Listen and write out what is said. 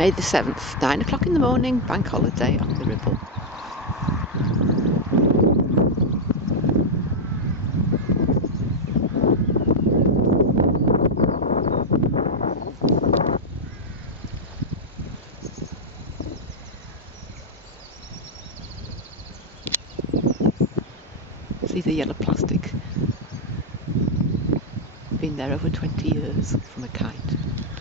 May the 7th, 9 o'clock in the morning, bank holiday on the Ribble. See the yellow plastic, been there over 20 years from a kite.